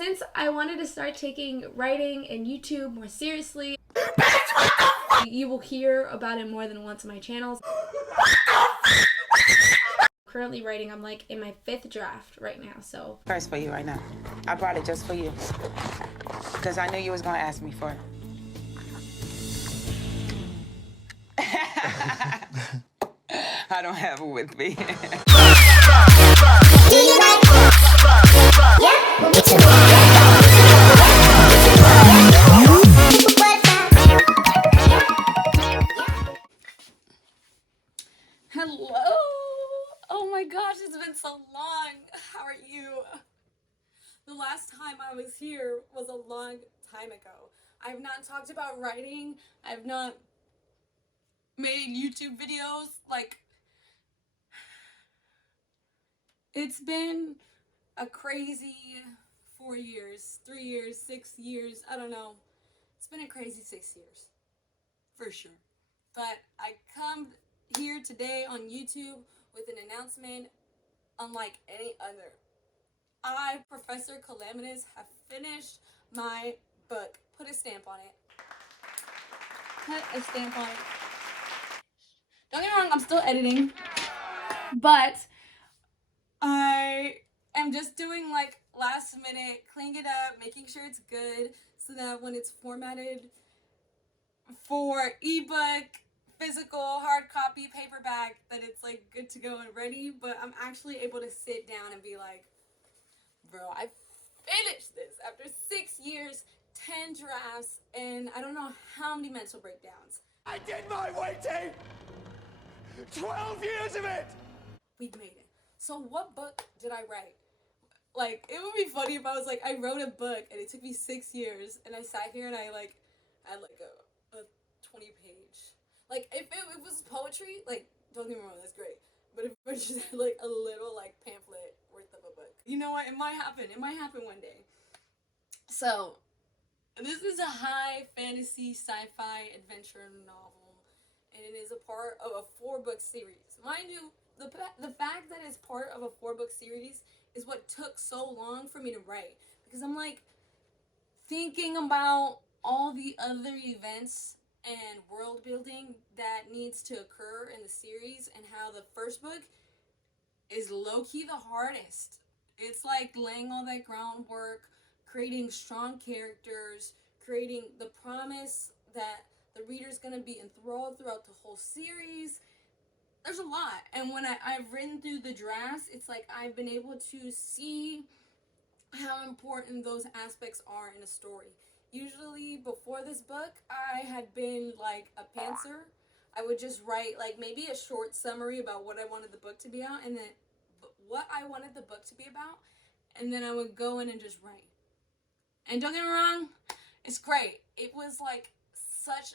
Since I wanted to start taking writing and YouTube more seriously, you will hear about it more than once on my channels. Currently writing, I'm like in my 5th draft right now, so. First for you right now. I brought it just for you. Because I knew you was gonna ask me for it. I don't have it with me. Hello! Oh my gosh, it's been so long. How are you? The last time I was here was a long time ago. I've not talked about writing. I've not made YouTube videos. Like, it's been a crazy 4 years, 3 years, 6 years. I don't know. It's been a crazy 6 years. For sure. But I come here today on YouTube with an announcement unlike any other. I, Professor Calamitous, have finished my book. Put a stamp on it. Put a stamp on it. Don't get me wrong, I'm still editing. But I am just doing like last minute, cleaning it up, making sure it's good so that when it's formatted for ebook, physical, hard copy, paperback, that it's like good to go and ready. But I'm actually able to sit down and be like, bro, I finished this after 6 years, 10 drafts, and I don't know how many mental breakdowns. I did my waiting! 12 years of it! We've made it. So what book did I write? Like, it would be funny if I was like, I wrote a book and it took me 6 years and I sat here and I like had like a 20 page. Like, if it was poetry, like, don't get me wrong, that's great. But if it just had like a little like pamphlet worth of a book. You know what? It might happen. It might happen one day. So, this is a high fantasy sci-fi adventure novel. And it is a part of a 4-book series. Mind you, the fact that it's part of a 4-book series is what took so long for me to write. Because I'm like thinking about all the other events and world building that needs to occur in the series and how the first book is low-key the hardest. It's like laying all that groundwork, creating strong characters, creating the promise that the reader's going to be enthralled throughout the whole series. There's a lot. And when I've written through the drafts, it's like I've been able to see how important those aspects are in a story. Usually before this book, I had been like a pantser. I would just write like maybe a short summary about what I wanted the book to be about and then what I wanted the book to be about. And then I would go in and just write. And don't get me wrong, it's great. It was like such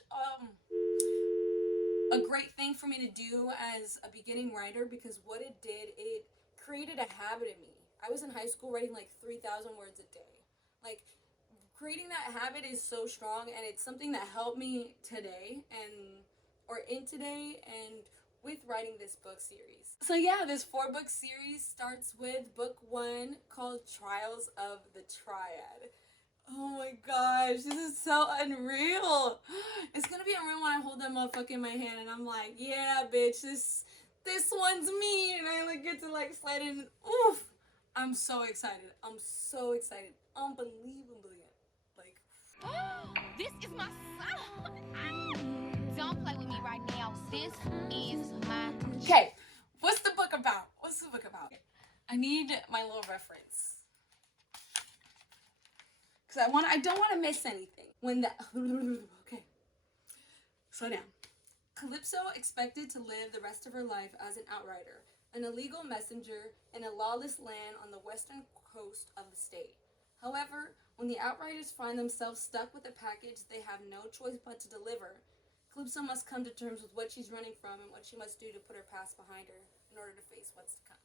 a great thing for me to do as a beginning writer because what it did, it created a habit in me. I was in high school writing like 3,000 words a day. Like, creating that habit is so strong and it's something that helped me today in today and with writing this book series. So yeah, this 4-book series starts with book 1 called Trials of the Triad. Oh my gosh, this is so unreal. It's gonna be unreal when I hold that motherfucker in my hand and I'm like, yeah, bitch, this one's me. And I like get to like slide in. Oof. I'm so excited. I'm so excited. Unbelievably. Like, this is my son. Don't play with me right now. This is my. okay, what's the book about? What's the book about? I need my little reference. Because I don't want to miss anything. Okay. Slow down. Calypso expected to live the rest of her life as an outrider, an illegal messenger in a lawless land on the western coast of the state. However, when the outriders find themselves stuck with a package they have no choice but to deliver, Calypso must come to terms with what she's running from and what she must do to put her past behind her in order to face what's to come.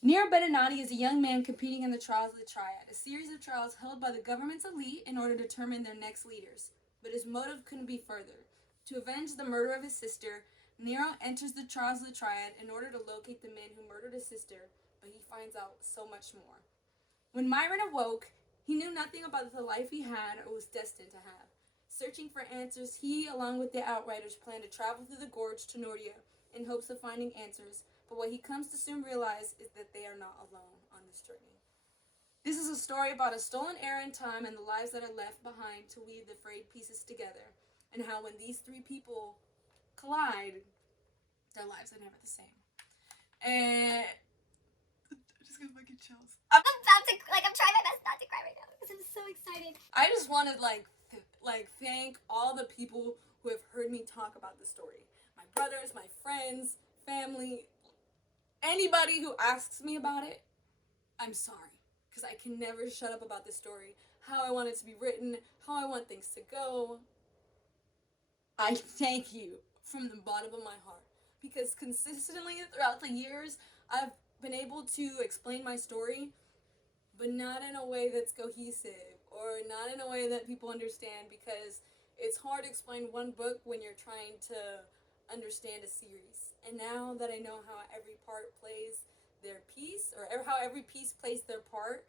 Nero Benenati is a young man competing in the Trials of the Triad, a series of trials held by the government's elite in order to determine their next leaders. But his motive couldn't be further. To avenge the murder of his sister, Nero enters the Trials of the Triad in order to locate the men who murdered his sister, but he finds out so much more. When Myron awoke, he knew nothing about the life he had or was destined to have. Searching for answers, he, along with the Outriders, planned to travel through the gorge to Nordia in hopes of finding answers, but what he comes to soon realize is that they are not alone on this journey. This is a story about a stolen era in time and the lives that are left behind to weave the frayed pieces together, and how when these three people collide, their lives are never the same. And I just got fucking chills. I'm trying my best not to cry right now because I'm so excited. I just want to thank all the people who have heard me talk about this story. My brothers, my friends, family, anybody who asks me about it, I'm sorry. Because I can never shut up about this story. How I want it to be written, how I want things to go. I thank you from the bottom of my heart. Because consistently throughout the years, I've been able to explain my story, but not in a way that's cohesive or not in a way that people understand, because it's hard to explain one book when you're trying to understand a series. And now that I know how every part plays their piece, or how every piece plays their part.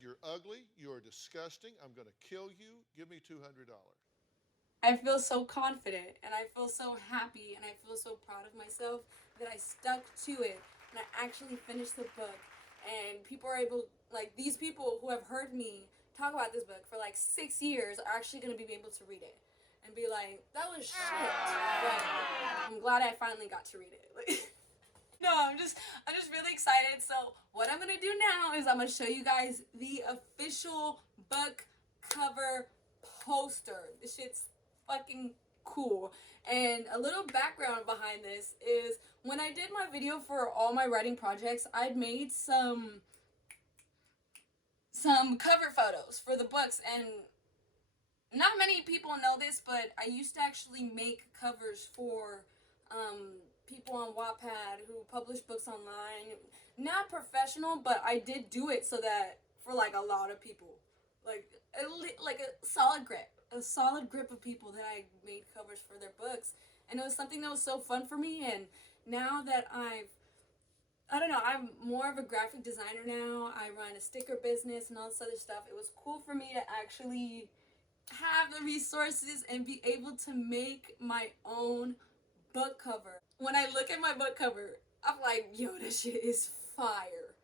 You're ugly, you're disgusting, I'm going to kill you, give me $200. I feel so confident, and I feel so happy, and I feel so proud of myself that I stuck to it, and I actually finished the book. And people are able, these people who have heard me talk about this book for 6 years are actually going to be able to read it and be like, that was shit. But I'm glad I finally got to read it. No, I'm just really excited. So what I'm going to do now is I'm going to show you guys the official book cover poster. This shit's fucking cool. And a little background behind this is when I did my video for all my writing projects, I'd made some cover photos for the books, and not many people know this, but I used to actually make covers for people on Wattpad who publish books online. Not professional, but I did do it so that for a lot of people, a solid grip of people that I made covers for their books. And it was something that was so fun for me. And now that I'm more of a graphic designer now, I run a sticker business and all this other stuff, it was cool for me to actually have the resources and be able to make my own book cover. When I look at my book cover, I'm like, yo, this shit is fire.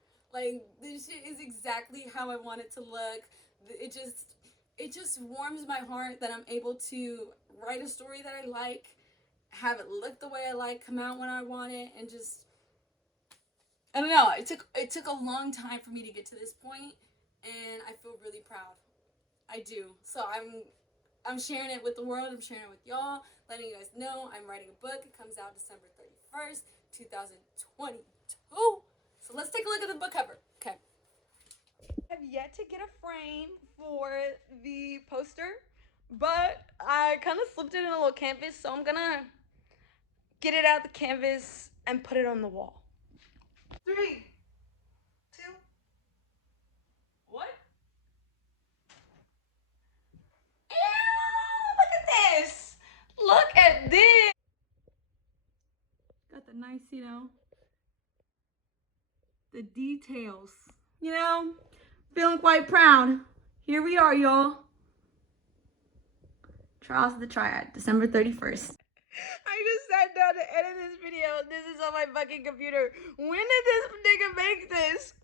This shit is exactly how I want it to look. It just warms my heart that I'm able to write a story that I like, have it look the way I like, come out when I want it, and just, I don't know, it took a long time for me to get to this point, and I feel really proud. I do. So I'm sharing it with the world, I'm sharing it with y'all, letting you guys know I'm writing a book. It comes out December 31st, 2022. So let's take a look at the book cover. Okay. I have yet to get a frame for the poster, but I kind of slipped it in a little canvas, so I'm gonna get it out the canvas and put it on the wall. 3, 2, what? Ew, look at this! Look at this! Got the nice, the details. Feeling quite proud. Here we are, y'all. Trials of the Triad, December 31st. I just sat down to edit this video. This is on my fucking computer. When did this nigga make this?